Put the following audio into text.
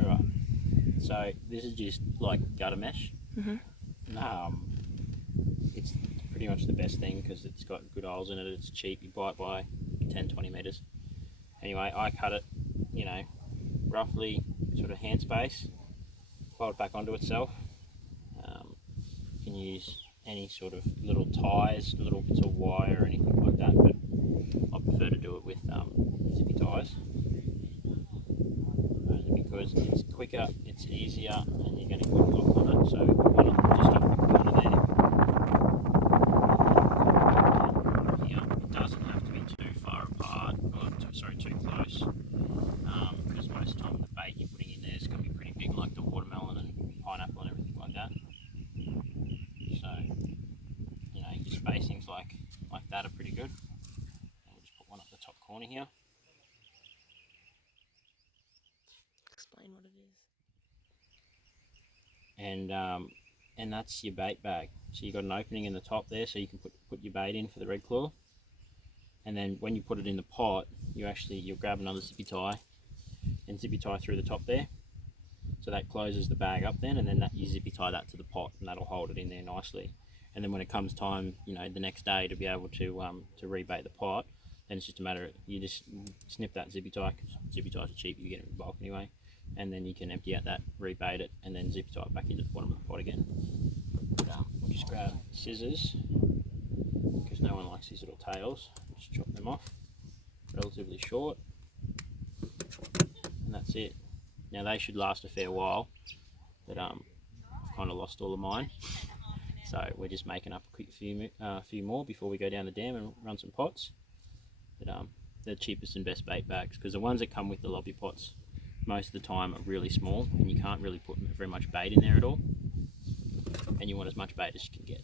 Alright, so this is just like gutter mesh. It's pretty much the best thing because it's got good holes in it. It's cheap. You buy it by 10-20 metres. Anyway, I cut it, you know, roughly sort of hand space, fold it back onto itself. You can use any sort of little ties, little bits of wire or anything like that, but I prefer to do it with zippy ties, only because it's quicker, it's easier, and you're going to put a lock on it. So one just off the corner there. It doesn't have to be too far apart, or too close, because most of the time the bait you're putting in there is going to be pretty big, like the watermelon and pineapple and everything like that. So, you know, your spacings like that are pretty good. And we'll just put one up the top corner here. Explain what it is. And that's your bait bag. So you've got an opening in the top there, so you can put your bait in for the red claw. And then when you put it in the pot, you'll grab another zippy tie and zippy tie through the top there. So that closes the bag up then, and then you zippy tie that to the pot, and that'll hold it in there nicely. And then when it comes time, you know, the next day to be able to rebait the pot, then it's just a matter of you just snip that zippy tie, because zippy ties are cheap, you get it in bulk anyway, and then you can empty out that, rebait it, and then zippy tie it back into the bottom of the pot again. We'll just grab scissors, because no one likes these little tails. Just chop them off, relatively short, and that's it. Now they should last a fair while, but I've kind of lost all of mine. So we're just making up a quick few more before we go down the dam and run some pots. But they're the cheapest and best bait bags, because the ones that come with the lobby pots most of the time are really small, and you can't really put very much bait in there at all. And you want as much bait as you can get.